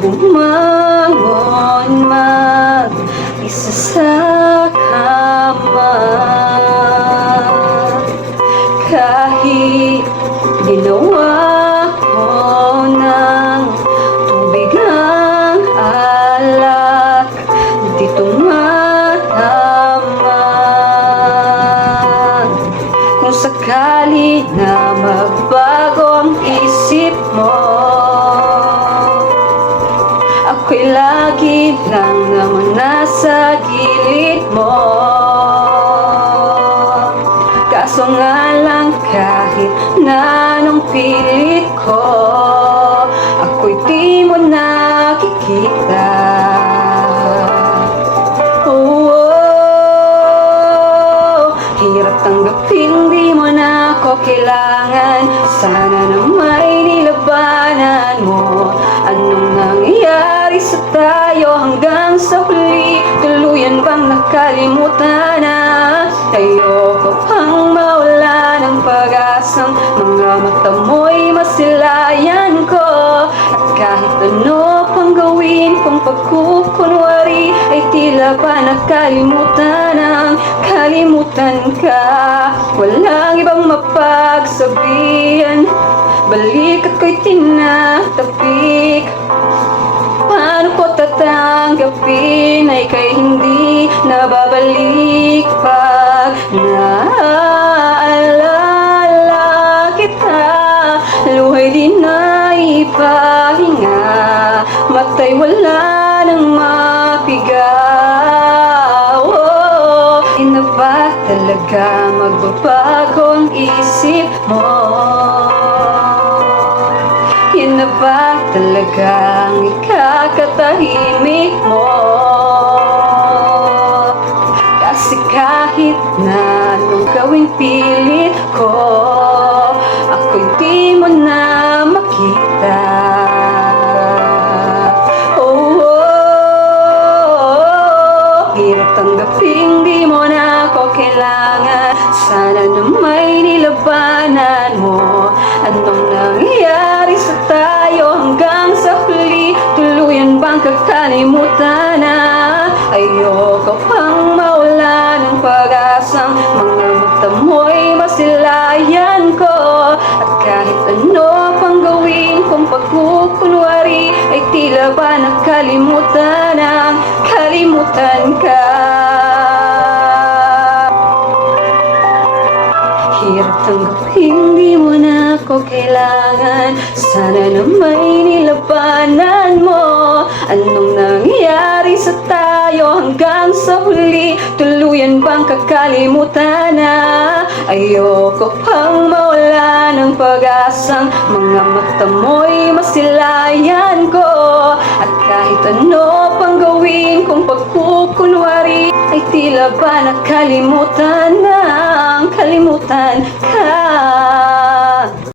bumangon mag-isa sa kama. Kahit ginawa ko ng tubig ng alak, di tumatama. Kung sakali na magbago ang isip mo, ako'y lagi lang naman nasa gilid mo. Kaso nga lang kahit na anong pilit ko, ako'y di mo nakikita. Hirap tanggapin, di mo na ako kailangan. Sana na may nilabanan mo. Anong nangyayari sa tayo hanggang sa huli? Tuluyan bang nakalimutan na? Ayoko pang mawala ng pag-asang mga mata mo'y masilayan ko. At kahit ano pang gawin kong pagkukunwari, ay tila ba nakalimutan ang kalimutan ka. Walang ibang mapagsabihan, balik at ko'y tinatapik. Paano ko tatanggapin ay kay hindi nababalik pag naalala kita? Luhay di na ipahinga, matay wala nang mapiga. Di na ba talaga magbabago ang isip mo? Yan na ba talagang ikakatahimik mo? Kasi kahit na anong gawing pilit ko, ako'y di mo na makita. Hirap tanggapin, di mo na ako kailangan. Sana na may nilabanan mo. Anong nangyayari sa tayo hanggang sa huli? Tuluyan bang kakalimutan na? Ayoko pang mawala ng pag-asang mga mata mo'y masilayan ko. At kahit ano pang gawin kong pagkukunwari, ay tila ba nakalimutan ang kalimutan ka. Hirap tanggapin, di mo na ako kailangan. Sana na may nilabanan mo. Anong nangyayari sa tayo hanggang sa huli? Tuluyan bang kakalimutan na? Ayoko pang mawala ng pag-asang mga mata mo'y masilayan ko. At kahit ano pang gawin kong pagkukunwari, ay tila ba nakalimutan na ang kalimutan ka.